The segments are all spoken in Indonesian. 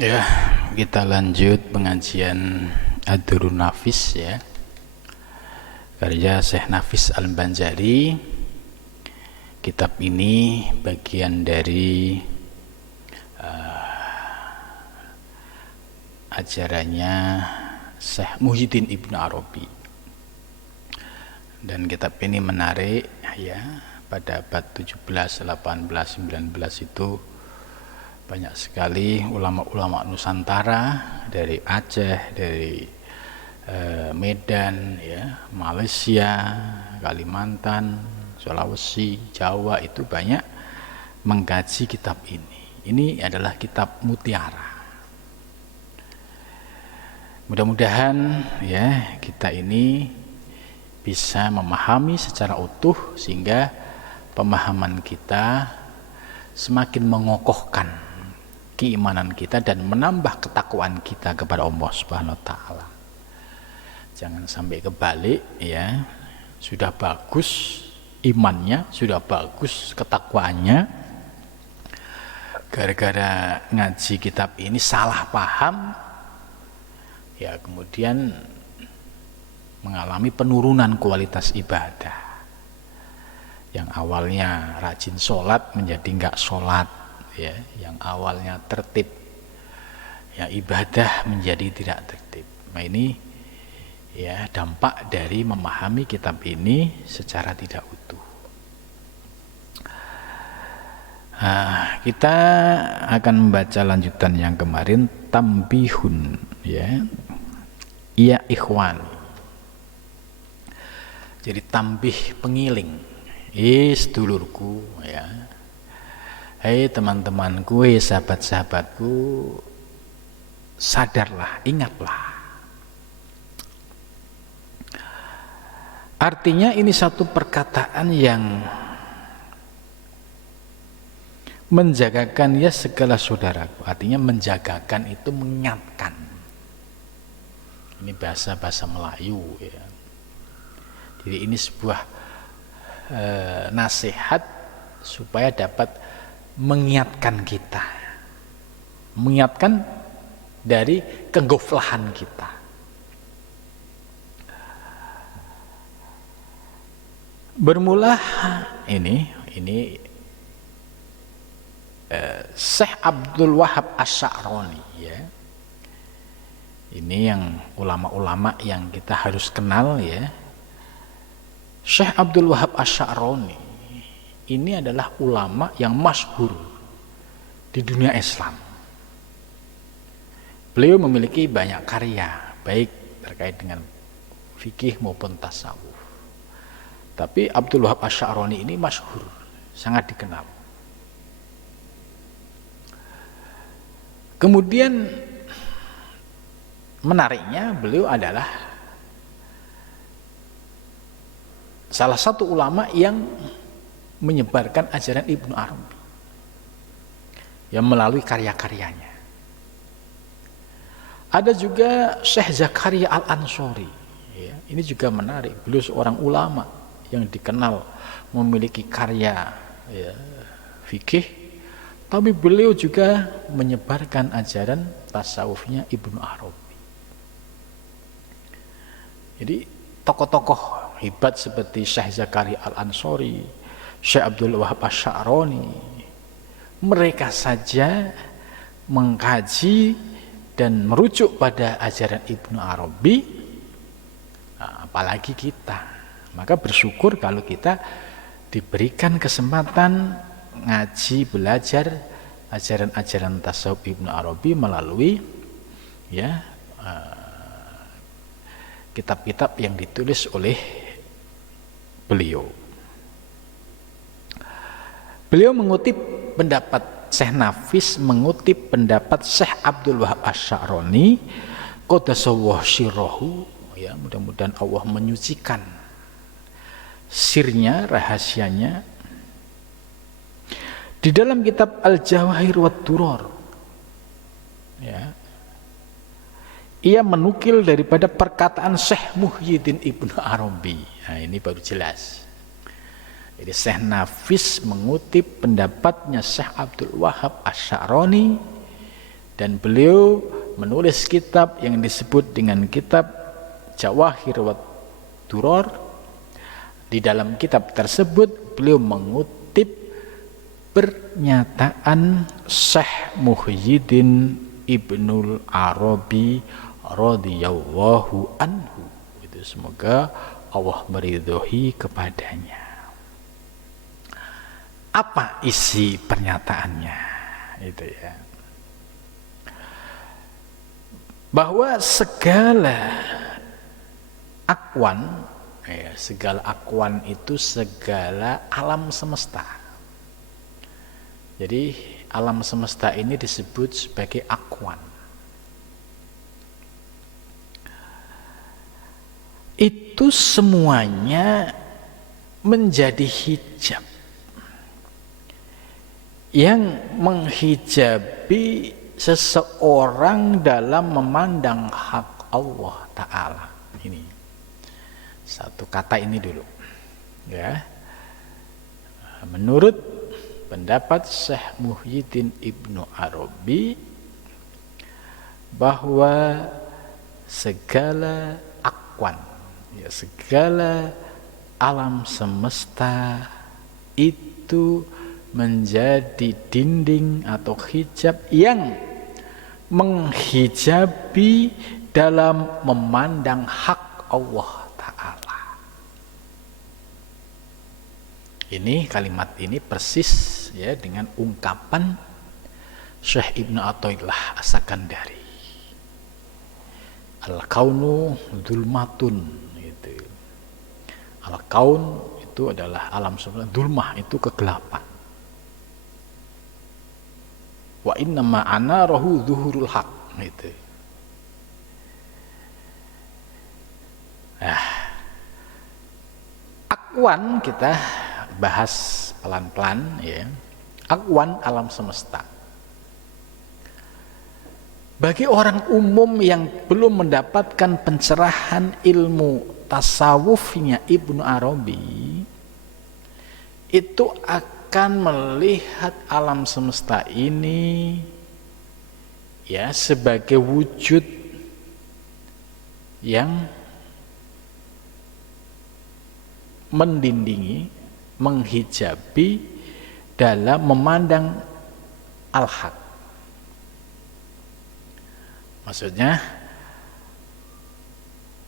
Ya, kita lanjut pengajian Ad-Durrun Nafis ya. Karya Syekh Nafis Al-Banjari. Kitab ini bagian dari ajarannya Syekh Muhyiddin Ibnu Arabi. Dan kitab ini menarik ya, pada abad 17, 18, 19 itu banyak sekali ulama-ulama Nusantara dari Aceh, dari Medan, ya, Malaysia, Kalimantan, Sulawesi, Jawa itu banyak mengkaji kitab ini. Ini adalah kitab mutiara. Mudah-mudahan ya kita ini bisa memahami secara utuh sehingga pemahaman kita semakin mengokohkan keimanan kita dan menambah ketakwaan kita kepada Allah Subhanahu wa taala. Jangan sampai kebalik ya. Sudah bagus imannya, sudah bagus ketakwaannya, gara-gara ngaji kitab ini salah paham ya, kemudian mengalami penurunan kualitas ibadah. Yang awalnya rajin sholat menjadi enggak sholat ya, yang awalnya tertib ya ibadah menjadi tidak tertib. Nah ini ya dampak dari memahami kitab ini secara tidak utuh. Kita akan membaca lanjutan yang kemarin, tambihun ya, iya ikhwan. Jadi tambih pengiling, dulurku ya, hei teman-temanku, hei sahabat-sahabatku, sadarlah, ingatlah. Artinya ini satu perkataan yang menjagakan ya segala saudaraku. Artinya menjagakan itu mengingatkan. Ini bahasa Melayu ya. Jadi ini sebuah nasihat supaya dapat mengingatkan kita, mengingatkan dari kegoflahan kita. Bermula ini Syekh Abdul Wahab Asy'aroni ya. Ini yang ulama-ulama yang kita harus kenal ya. Syekh Abdul Wahab Asy'aroni ini adalah ulama yang masyhur di dunia Islam. Beliau memiliki banyak karya, baik terkait dengan fikih maupun tasawuf. Tapi Abdul Wahab Asy'aroni ini masyhur, sangat dikenal. Kemudian menariknya beliau adalah salah satu ulama yang menyebarkan ajaran Ibnu Arabi yang melalui karya-karyanya. Ada juga Syekh Zakaria Al-Ansori ya, ini juga menarik. Beliau seorang ulama yang dikenal memiliki karya ya, fikih, tapi beliau juga menyebarkan ajaran tasawufnya Ibnu Arabi. Jadi tokoh-tokoh hebat seperti Syekh Zakaria Al-Ansori, Syekh Abdul Wahab Asy'aroni, mereka saja mengkaji dan merujuk pada ajaran Ibnu Arabi, nah, apalagi kita. Maka bersyukur kalau kita diberikan kesempatan ngaji, belajar ajaran-ajaran tasawuf Ibnu Arabi melalui ya kitab-kitab yang ditulis oleh beliau. Beliau mengutip pendapat Syekh Nafis, mengutip pendapat Syekh Abdul Wahab Asy'aroni, qaddasallahu sirrahu ya, mudah-mudahan Allah menyucikan sirnya, rahasianya, di dalam kitab Al-Jawahir wad Duror ya, ia menukil daripada perkataan Syekh Muhyiddin Ibnu Arabi. Nah ini baru jelas. Jadi Syekh Nafis mengutip pendapatnya Syekh Abdul Wahab Asy'aroni Dan beliau menulis kitab yang disebut dengan kitab Jawahir wa Duror. Di dalam kitab tersebut beliau mengutip pernyataan Syekh Muhyiddin Ibnul Arabi radhiyallahu anhu. Itu semoga Allah meridhoi kepadanya. Apa isi pernyataannya? Itu ya. Bahwa segala akwan, segala akwan itu segala alam semesta. Jadi alam semesta ini disebut sebagai akwan. Itu semuanya menjadi hijab yang menghijabi seseorang dalam memandang hak Allah Ta'ala. Ini satu kata ini dulu ya. Menurut pendapat Syekh Muhyiddin Ibnu Arabi, bahwa segala akwan, segala alam semesta itu menjadi dinding atau hijab yang menghijabi dalam memandang hak Allah Ta'ala. Ini kalimat ini persis ya dengan ungkapan Syekh Ibnu Athaillah As-Sakandari. Al-kaunu dzulmatun gitu. Al-kaun itu adalah alam semesta, dzulmah itu kegelapan. Wa inna ma'ana rohu zuhurul haq gitu. Nah, akwan kita bahas pelan-pelan ya. Akwan alam semesta. Bagi orang umum yang belum mendapatkan pencerahan ilmu tasawufnya Ibnu Arabi, itu akan melihat alam semesta ini ya sebagai wujud yang mendindingi, menghijabi dalam memandang al-haq. Maksudnya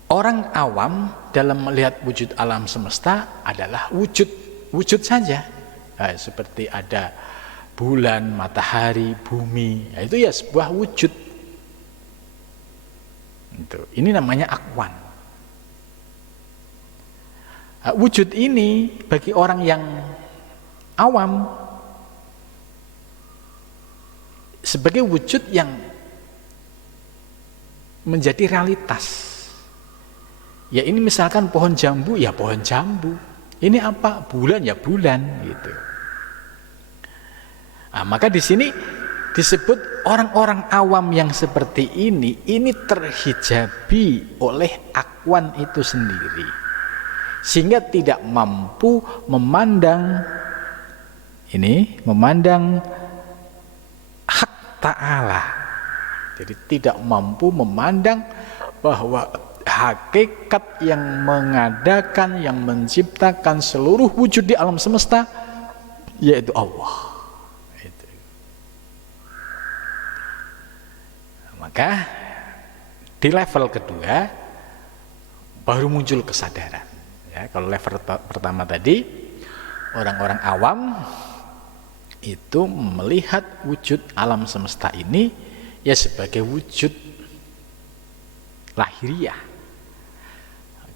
orang awam dalam melihat wujud alam semesta adalah wujud saja. Nah, seperti ada bulan, matahari, bumi, ya, itu ya sebuah wujud. Ini namanya akwan. Nah, wujud ini bagi orang yang awam sebagai wujud yang menjadi realitas. Ya ini misalkan pohon jambu, ya pohon jambu. Ini apa? Bulan, ya bulan gitu. Nah, maka di sini disebut orang-orang awam yang seperti ini terhijabi oleh akwan itu sendiri, sehingga tidak mampu memandang hak Ta'ala. Jadi tidak mampu memandang bahwa hakikat yang mengadakan, yang menciptakan seluruh wujud di alam semesta yaitu Allah. Maka di level kedua baru muncul kesadaran. Ya, kalau level pertama tadi orang-orang awam itu melihat wujud alam semesta ini ya sebagai wujud lahiriah.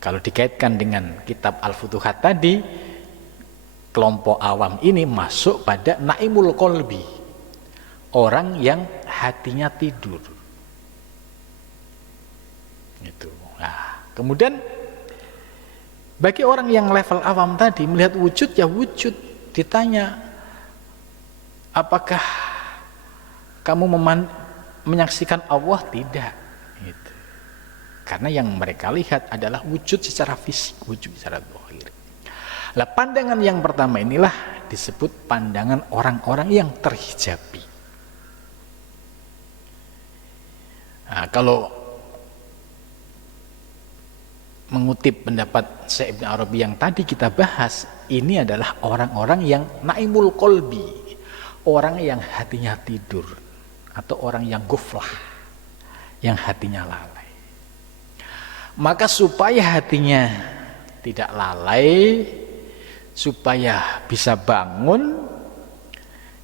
Kalau dikaitkan dengan kitab Al-Futuhat tadi, kelompok awam ini masuk pada naimul qalbi, orang yang hatinya tidur. Itu. Nah, kemudian bagi orang yang level awam tadi melihat wujud ya wujud, ditanya apakah kamu menyaksikan Allah? Tidak. Gitu. Karena yang mereka lihat adalah wujud secara fisik, wujud secara zahir. Lah pandangan yang pertama inilah disebut pandangan orang-orang yang terhijabi. kalau mengutip pendapat Syekh Ibnu Arabi yang tadi kita bahas, ini adalah orang-orang yang naimul qalbi, orang yang hatinya tidur, atau orang yang ghaflah, yang hatinya lalai. Maka supaya hatinya tidak lalai, supaya bisa bangun,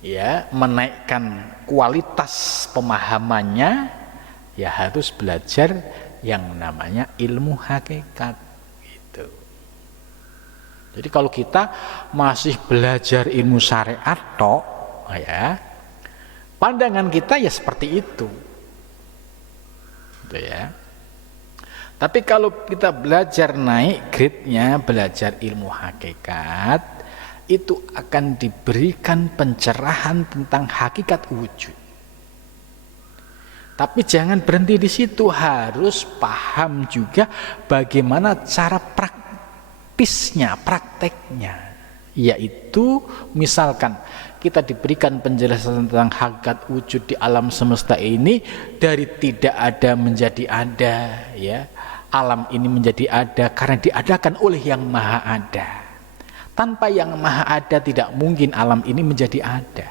ya, menaikkan kualitas pemahamannya, ya harus belajar yang namanya ilmu hakikat gitu. Jadi kalau kita masih belajar ilmu syariat tok, ya, pandangan kita ya seperti itu. Gitu ya. Tapi kalau kita belajar naik grade-nya, belajar ilmu hakikat, itu akan diberikan pencerahan tentang hakikat wujud. Tapi jangan berhenti di situ, harus paham juga bagaimana cara praktisnya, prakteknya. Yaitu misalkan kita diberikan penjelasan tentang hakikat wujud di alam semesta ini, dari tidak ada menjadi ada, ya. Alam ini menjadi ada karena diadakan oleh yang maha ada. Tanpa yang maha ada tidak mungkin alam ini menjadi ada.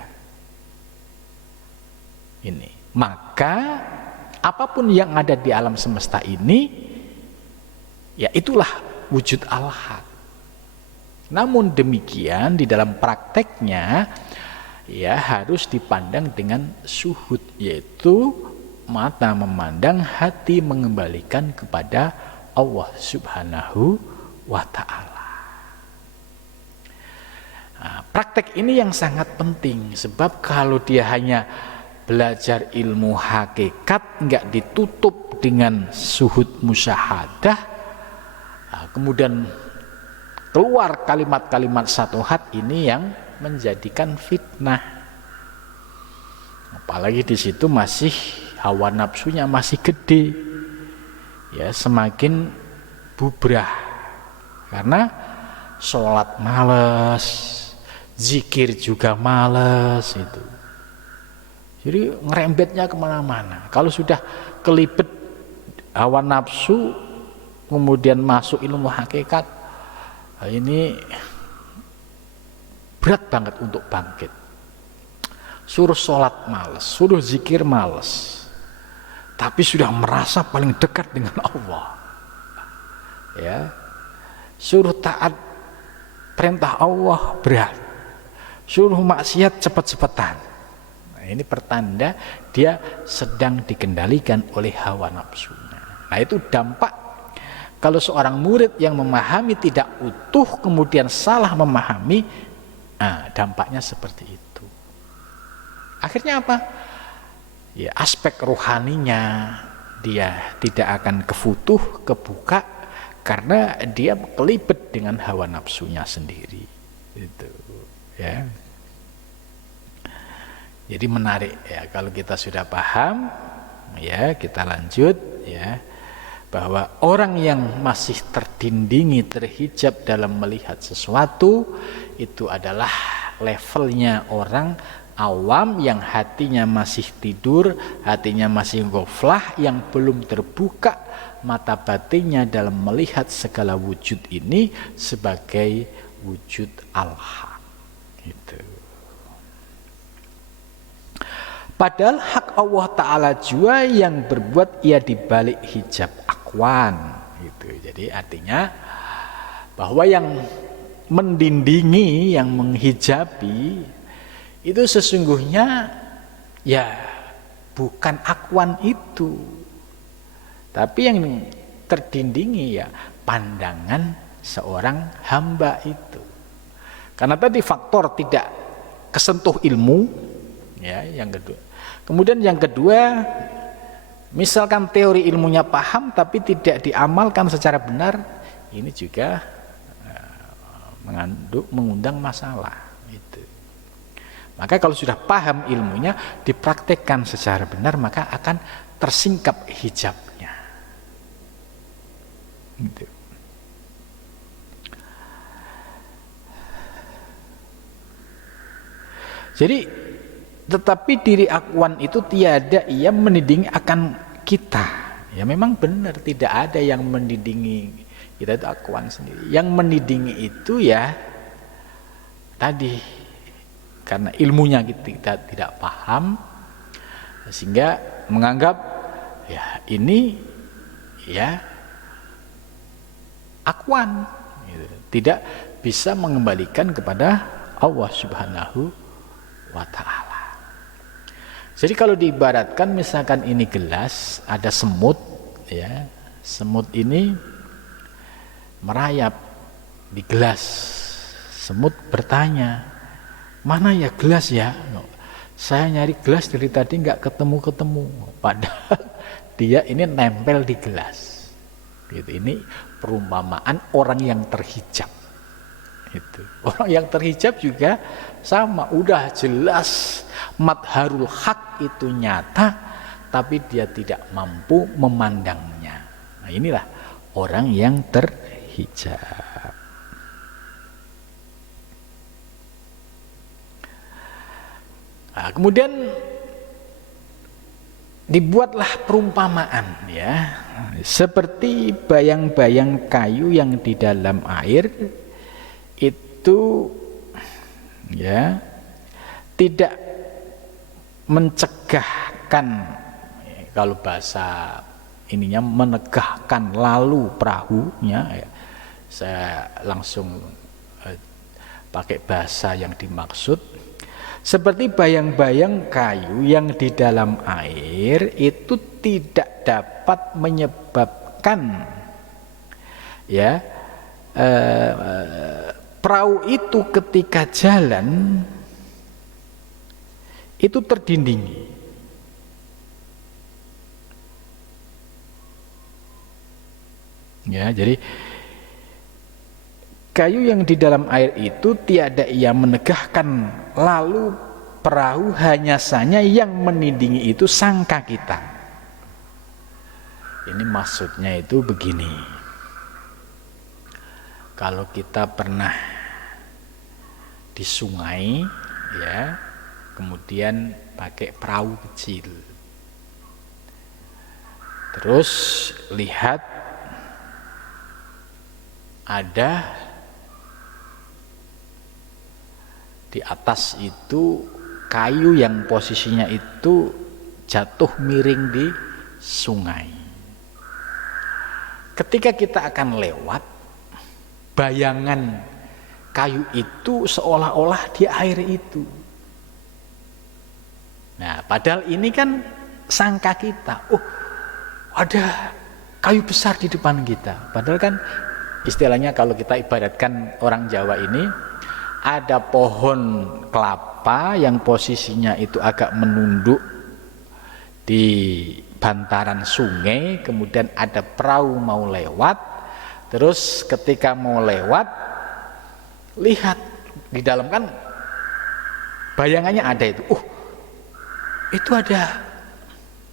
Ini. Maka apapun yang ada di alam semesta ini, ya itulah wujud al-haq. Namun demikian di dalam prakteknya, ya harus dipandang dengan syuhud, yaitu mata memandang, hati mengembalikan kepada Allah Subhanahu wa ta'ala. Nah, praktek ini yang sangat penting, sebab kalau dia hanya belajar ilmu hakikat nggak ditutup dengan syuhud musyahadah, nah, kemudian keluar kalimat-kalimat syubhat, ini yang menjadikan fitnah. Apalagi di situ masih hawa nafsunya masih gede, ya, semakin bubrah karena sholat males, zikir juga males itu. Jadi ngerembetnya kemana-mana. Kalau sudah kelibet hawa nafsu, kemudian masuk ilmu hakikat, ini berat banget untuk bangkit. Suruh sholat males, suruh zikir males, tapi sudah merasa paling dekat dengan Allah. Ya, suruh taat perintah Allah berat, suruh maksiat cepet-cepetan. Ini pertanda dia sedang dikendalikan oleh hawa nafsunya. Nah, itu dampak kalau seorang murid yang memahami tidak utuh kemudian salah memahami, nah, dampaknya seperti itu. Akhirnya apa? Ya, aspek rohaninya dia tidak akan kefutuh, kebuka, karena dia kelibet dengan hawa nafsunya sendiri. Itu, ya. Jadi menarik ya kalau kita sudah paham, ya kita lanjut ya, bahwa orang yang masih terdindingi, terhijab dalam melihat sesuatu itu adalah levelnya orang awam yang hatinya masih tidur, hatinya masih ghaflah, yang belum terbuka mata batinnya dalam melihat segala wujud ini sebagai wujud al-haq. Gitu. Padahal hak Allah Ta'ala juga yang berbuat ia dibalik hijab akwan gitu. Jadi artinya bahwa yang mendindingi, yang menghijabi itu sesungguhnya ya bukan akwan itu, tapi yang terdindingi ya pandangan seorang hamba itu. Karena tadi faktor tidak kesentuh ilmu, ya, yang kedua. Kemudian yang kedua, misalkan teori ilmunya paham tapi tidak diamalkan secara benar, ini juga mengundang masalah. Gitu. Maka kalau sudah paham ilmunya, dipraktekkan secara benar, maka akan tersingkap hijabnya. Gitu. Jadi tetapi diri akwan itu tiada ia meniding akan kita. Ya memang benar, tidak ada yang mendidingi kita, itu akuan sendiri. Yang mendidingi itu ya tadi, karena ilmunya kita tidak paham, sehingga menganggap ya ini ya akuan, gitu. Tidak bisa mengembalikan kepada Allah Subhanahu wa ta'ala. Jadi kalau diibaratkan misalkan ini gelas, ada semut, ya, semut ini merayap di gelas. Semut bertanya, mana ya gelas ya? Saya nyari gelas dari tadi nggak ketemu-ketemu. Padahal dia ini nempel di gelas. Gitu. Ini perumpamaan orang yang terhijab. Itu. Orang yang terhijab juga sama, udah jelas madharul haq itu nyata, tapi dia tidak mampu memandangnya. Nah, inilah orang yang terhijab. Nah, kemudian dibuatlah perumpamaan, ya, seperti bayang-bayang kayu yang di dalam air itu, ya, tidak mencegahkan, kalau bahasa ininya menegahkan lalu perahunya, ya. Saya langsung pakai bahasa yang dimaksud, seperti bayang-bayang kayu yang di dalam air itu tidak dapat menyebabkan, ya, perahu itu ketika jalan itu terdindingi. Ya, jadi kayu yang di dalam air itu tiada ia menegahkan lalu perahu, hanya saja yang menindingi itu sangka kita. Ini maksudnya itu begini. Kalau kita pernah di sungai, ya, kemudian pakai perahu kecil, terus lihat ada di atas itu kayu yang posisinya itu jatuh miring di sungai. Ketika kita akan lewat, bayangan kayu itu seolah-olah di air itu. Nah, padahal ini kan sangka kita, oh ada kayu besar di depan kita. Padahal kan istilahnya kalau kita ibaratkan orang Jawa ini, ada pohon kelapa yang posisinya itu agak menunduk di bantaran sungai, kemudian ada perahu mau lewat. Terus ketika mau lewat, lihat di dalam kan bayangannya ada itu. Itu ada,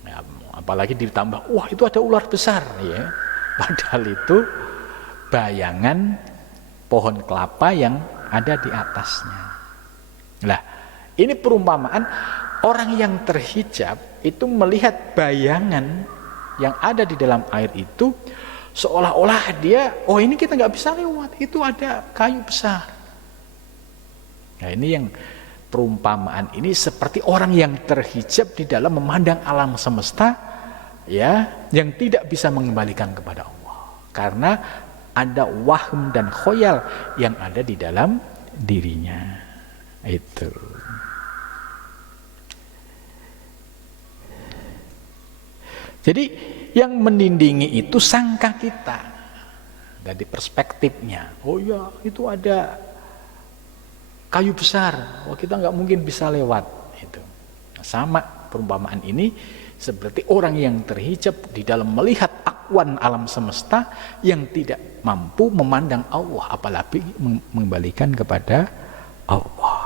ya, apalagi ditambah, wah itu ada ular besar, ya. Padahal itu bayangan pohon kelapa yang ada di atasnya. Nah, ini perumpamaan orang yang terhijab itu melihat bayangan yang ada di dalam air itu, seolah-olah dia, oh ini kita nggak bisa lewat, itu ada kayu besar. Nah, ini yang perumpamaan ini seperti orang yang terhijab di dalam memandang alam semesta, ya, yang tidak bisa mengembalikan kepada Allah karena ada wahm dan khoyal yang ada di dalam dirinya. Itu. Jadi yang menindingi itu sangka kita dari perspektifnya. Oh ya, itu ada kayu besar, oh kita nggak mungkin bisa lewat. Itu sama perumpamaan ini seperti orang yang terhijab di dalam melihat akwan alam semesta yang tidak mampu memandang Allah, apalagi mengembalikan kepada Allah.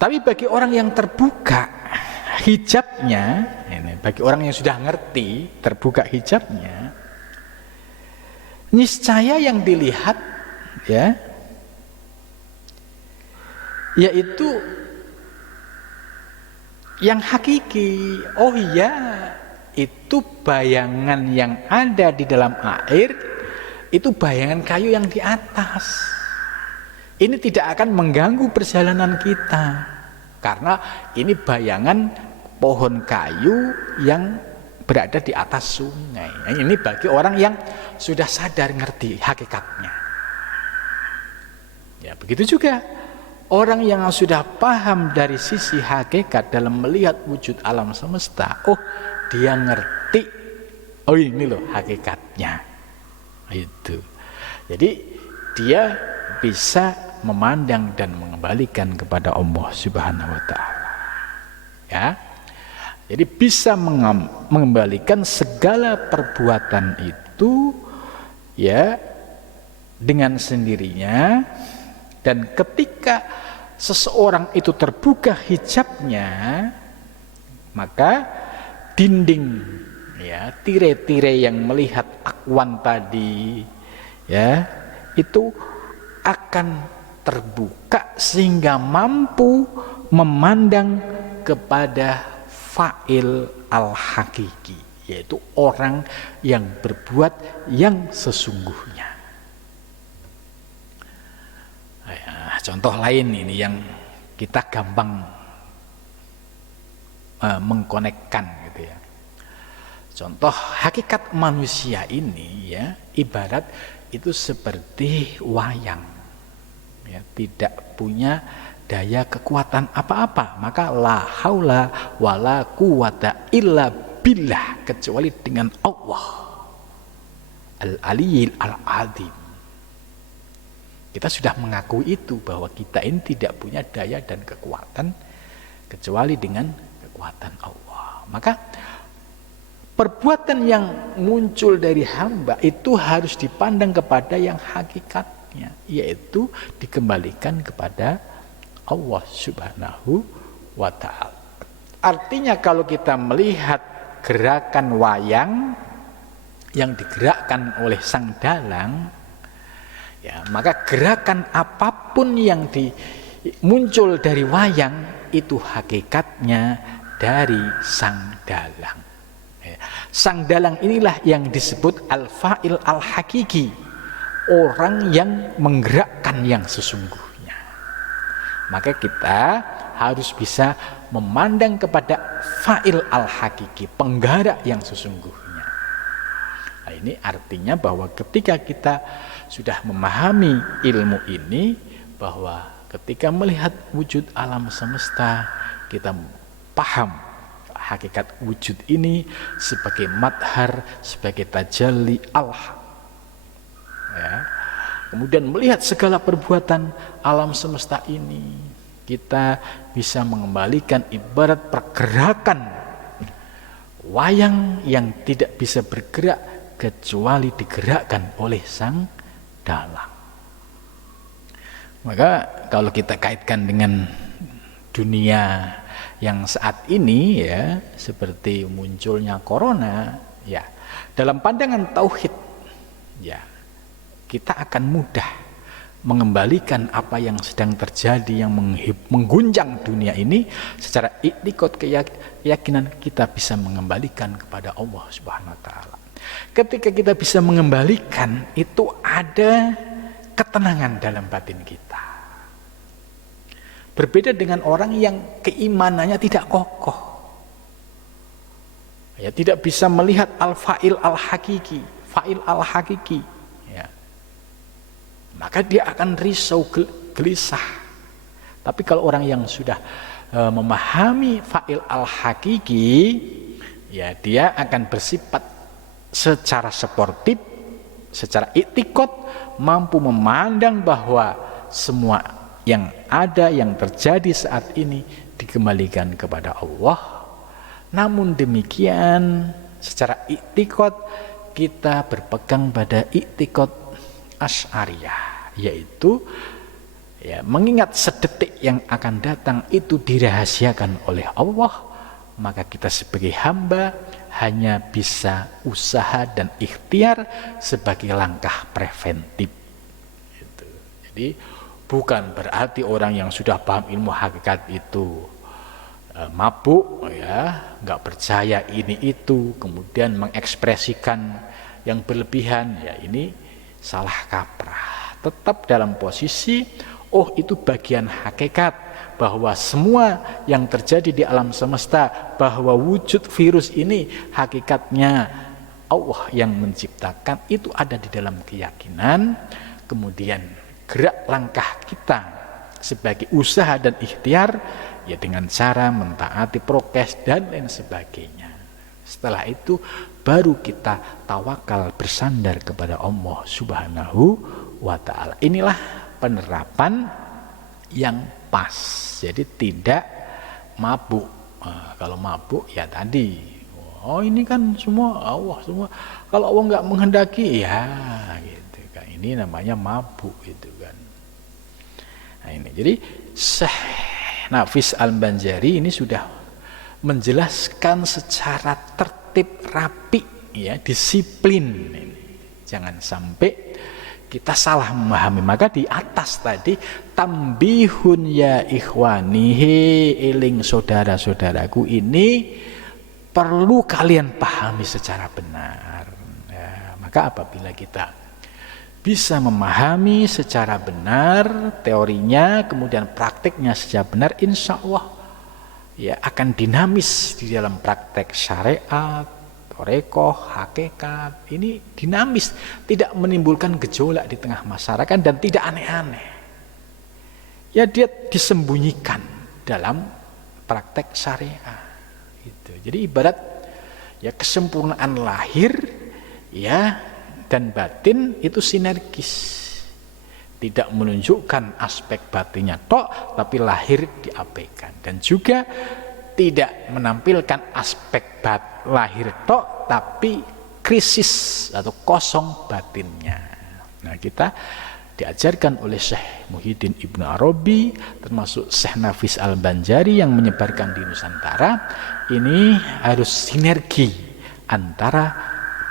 Tapi bagi orang yang terbuka hijabnya, ini bagi orang yang sudah ngerti terbuka hijabnya, niscaya yang dilihat, ya, yaitu yang hakiki. Oh iya, itu bayangan yang ada di dalam air, itu bayangan kayu yang di atas. Ini tidak akan mengganggu perjalanan kita, karena ini bayangan pohon kayu yang berada di atas sungai. Ini bagi orang yang sudah sadar ngerti hakikatnya. Ya, begitu juga orang yang sudah paham dari sisi hakikat dalam melihat wujud alam semesta. Oh, dia ngerti. Oh, ini loh hakikatnya. Itu. Jadi dia bisa memandang dan mengembalikan kepada Allah Subhanahu wa taala. Ya. Jadi bisa mengembalikan segala perbuatan itu ya dengan sendirinya, dan ketika seseorang itu terbuka hijabnya, maka dinding ya, tirai-tirai yang melihat akwan tadi ya, itu akan terbuka sehingga mampu memandang kepada fa'il al-hakiki, yaitu orang yang berbuat yang sesungguhnya. Ya, contoh lain ini yang kita gampang mengkonekkan gitu ya. Contoh hakikat manusia ini ya, ibarat itu seperti wayang. Ya, tidak punya daya kekuatan apa-apa, maka la haula wala quwata illa billah, kecuali dengan Allah al-aliyil al-azim. Kita sudah mengakui itu, bahwa kita ini tidak punya daya dan kekuatan kecuali dengan kekuatan Allah. Maka perbuatan yang muncul dari hamba itu harus dipandang kepada yang hakikatnya, yaitu dikembalikan kepada Allah Subhanahu wa ta'ala. Artinya kalau kita melihat gerakan wayang yang digerakkan oleh sang dalang, ya, maka gerakan apapun yang muncul dari wayang itu hakikatnya dari sang dalang. Sang dalang inilah yang disebut al-fa'il al-hakiki, orang yang menggerakkan yang sesungguhnya. Maka kita harus bisa memandang kepada fa'il al-hakiki, penggerak yang sesungguhnya. Nah, ini artinya bahwa ketika kita sudah memahami ilmu ini, bahwa ketika melihat wujud alam semesta, kita paham hakikat wujud ini sebagai madhar, sebagai tajalli Allah. Ya. Kemudian melihat segala perbuatan alam semesta ini, kita bisa mengembalikan ibarat pergerakan wayang yang tidak bisa bergerak kecuali digerakkan oleh sang dalang. Maka kalau kita kaitkan dengan dunia yang saat ini ya, seperti munculnya corona ya, dalam pandangan tauhid ya, kita akan mudah mengembalikan apa yang sedang terjadi yang mengguncang dunia ini secara iktikad, keyakinan kita bisa mengembalikan kepada Allah Subhanahu wa taala. Ketika kita bisa mengembalikan, itu ada ketenangan dalam batin kita. Berbeda dengan orang yang keimanannya tidak kokoh, ya, tidak bisa melihat al-fa'il al-hakiki, fa'il al-hakiki, ya, maka dia akan risau, gelisah. Tapi kalau orang yang sudah memahami fa'il al-hakiki, ya, dia akan bersifat secara sportif, secara iktikad, mampu memandang bahwa semua yang ada, yang terjadi saat ini dikembalikan kepada Allah. Namun demikian, secara iktikad kita berpegang pada iktikad Asy'ariyah, yaitu ya, mengingat sedetik yang akan datang itu dirahasiakan oleh Allah, maka kita sebagai hamba hanya bisa usaha dan ikhtiar sebagai langkah preventif. Gitu. Jadi bukan berarti orang yang sudah paham ilmu hakikat itu mabuk, ya, nggak percaya ini itu, kemudian mengekspresikan yang berlebihan, ya ini salah kaprah. Tetap dalam posisi, oh itu bagian hakikat, bahwa semua yang terjadi di alam semesta, bahwa wujud virus ini hakikatnya Allah yang menciptakan, itu ada di dalam keyakinan. Kemudian gerak langkah kita sebagai usaha dan ikhtiar, ya dengan cara mentaati prokes dan lain sebagainya. Setelah itu baru kita tawakal bersandar kepada Allah Subhanahu wa ta'ala. Inilah penerapan yang pas. Jadi tidak mabuk. Nah, kalau mabuk ya tadi, oh ini kan semua Allah semua. Kalau Allah nggak menghendaki, ya gitu kan. Ini namanya mabuk itu kan. Nah ini, jadi Syekh Nafis Al-Banjari ini sudah menjelaskan secara tertib, rapi, ya, disiplin. Jangan sampai kita salah memahami. Maka di atas tadi, tambihun ya ikhwanihi, eling saudara-saudaraku, ini perlu kalian pahami secara benar. Ya, maka apabila kita bisa memahami secara benar teorinya, kemudian praktiknya secara benar, insya Allah ya akan dinamis di dalam praktek syariat, torekoh, hakikat. Ini dinamis, tidak menimbulkan gejolak di tengah masyarakat dan tidak aneh-aneh. Ya dia disembunyikan dalam praktek syariat. Gitu. Jadi ibarat ya kesempurnaan lahir, ya, dan batin itu sinergis, tidak menunjukkan aspek batinnya tok, tapi lahir diabaikan, dan juga tidak menampilkan aspek lahir tok, tapi krisis atau kosong batinnya. Nah, kita diajarkan oleh Syekh Muhyiddin Ibnu Arabi, termasuk Syekh Nafis Al-Banjari yang menyebarkan di Nusantara, ini harus sinergi antara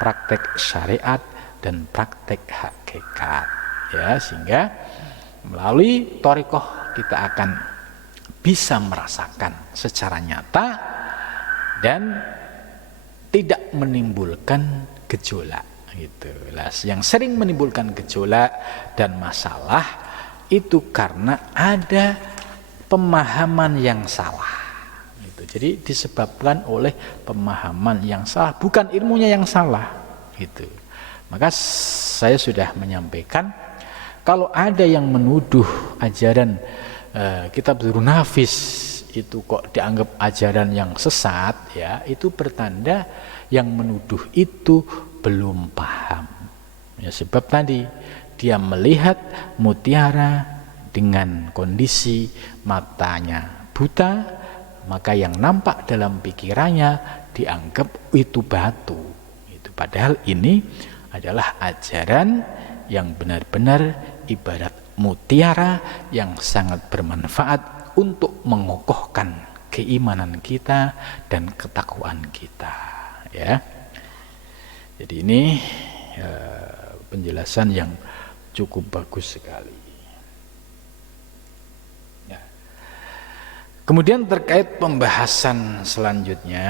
praktek syariat dan praktek hakikat, ya, sehingga melalui thariqah kita akan bisa merasakan secara nyata dan tidak menimbulkan gejolak gitu. Yang sering menimbulkan gejolak dan masalah itu karena ada pemahaman yang salah gitu. Jadi disebabkan oleh pemahaman yang salah, bukan ilmunya yang salah gitu. Maka saya sudah menyampaikan, kalau ada yang menuduh ajaran kitab Durrun Nafis itu kok dianggap ajaran yang sesat, ya itu pertanda yang menuduh itu belum paham. Ya, sebab tadi dia melihat mutiara dengan kondisi matanya buta, maka yang nampak dalam pikirannya dianggap itu batu. Itu padahal ini adalah ajaran yang benar-benar ibarat mutiara yang sangat bermanfaat untuk mengokohkan keimanan kita dan ketakwaan kita, ya. Jadi ini penjelasan yang cukup bagus sekali. Ya. Kemudian terkait pembahasan selanjutnya,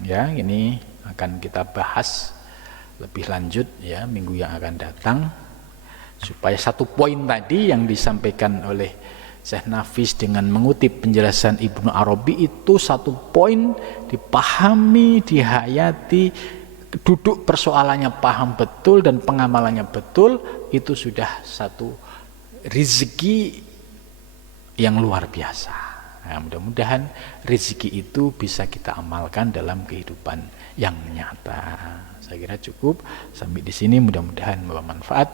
ya ini akan kita bahas lebih lanjut ya minggu yang akan datang, supaya satu poin tadi yang disampaikan oleh Syekh Nafis dengan mengutip penjelasan Ibnu Arabi itu satu poin dipahami, dihayati, duduk persoalannya paham betul dan pengamalannya betul, itu sudah satu rezeki yang luar biasa. Nah, mudah-mudahan rezeki itu bisa kita amalkan dalam kehidupan yang nyata. Saya kira cukup sampai di sini, mudah-mudahan bermanfaat.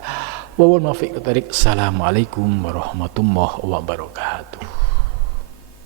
Assalamualaikum warahmatullahi wabarakatuh.